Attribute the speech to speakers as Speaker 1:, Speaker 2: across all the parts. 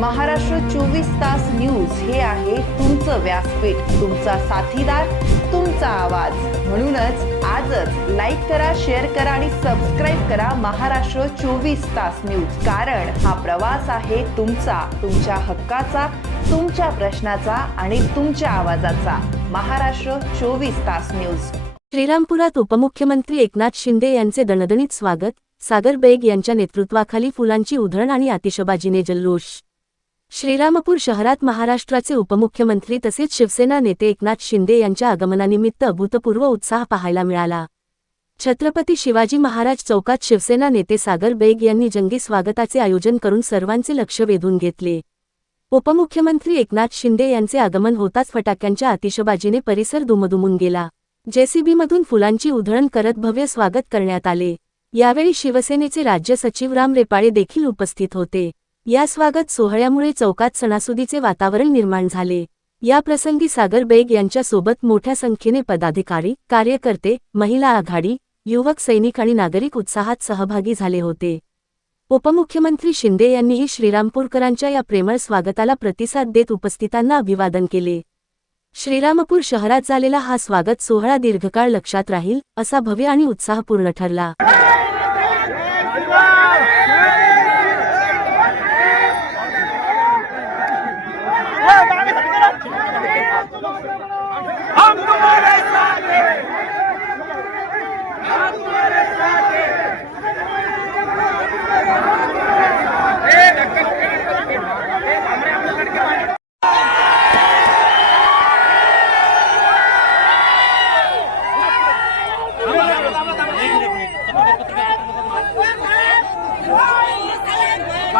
Speaker 1: महाराष्ट्र चोवीस तास न्यूज हे आहे तुमचं व्यासपीठ. तुमचा साथीदार तुमचा आवाज. म्हणूनच आजच लाईक करा शेअर करा आणि सबस्क्राईब करा महाराष्ट्र चोवीस तास न्यूज. कारण हा प्रवास आहे तुमचा तुमच्या हक्काचा तुमच्या प्रश्नाचा आणि तुमच्या आवाजाचा. महाराष्ट्र चोवीस तास न्यूज.
Speaker 2: श्रीरामपुरात उपमुख्यमंत्री एकनाथ शिंदे यांचे दणदणीत स्वागत. सागर बेग यांच्या नेतृत्वाखाली फुलांची उधळण आणि आतिषबाजीने जल्लोष श्रीरामपूर शहरात महाराष्ट्राचे उपमुख्यमंत्री तसेच शिवसेना नेते एकनाथ शिंदे यांच्या आगमनानिमित्त अभूतपूर्व उत्साह पाहायला मिळाला. छत्रपती शिवाजी महाराज चौकात शिवसेना नेते सागर बेग यांनी जंगी स्वागताचे आयोजन करून सर्वांचे लक्ष वेधून घेतले. उपमुख्यमंत्री एकनाथ शिंदे यांचे आगमन होताच फटाक्यांच्या आतिषबाजीने परिसर दुमदुमून गेला. जेसीबीमधून फुलांची उधळण करत भव्य स्वागत करण्यात आले. यावेळी शिवसेनेचे राज्य सचिव राम रेपाळे देखील उपस्थित होते. या स्वागत सोहळ्यामुळे चौकात सणासुदीचे वातावरण निर्माण झाले. या प्रसंगी सागर बेग यांच्यासोबत मोठ्या संख्येने पदाधिकारी कार्यकर्ते महिला आघाडी युवक सैनिक आणि नागरिक उत्साहात सहभागी झाले होते. उपमुख्यमंत्री शिंदे यांनीही श्रीरामपूरकरांच्या या प्रेमळ स्वागताला प्रतिसाद देत उपस्थितांना अभिवादन केले. श्रीरामपूर शहरात झालेला हा स्वागत सोहळा दीर्घकाळ लक्षात राहील असा भव्य आणि उत्साहपूर्ण ठरला.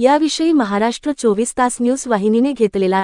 Speaker 2: याविषयी महाराष्ट्र चोवीस तास न्यूज वाहिनीने घेतलेला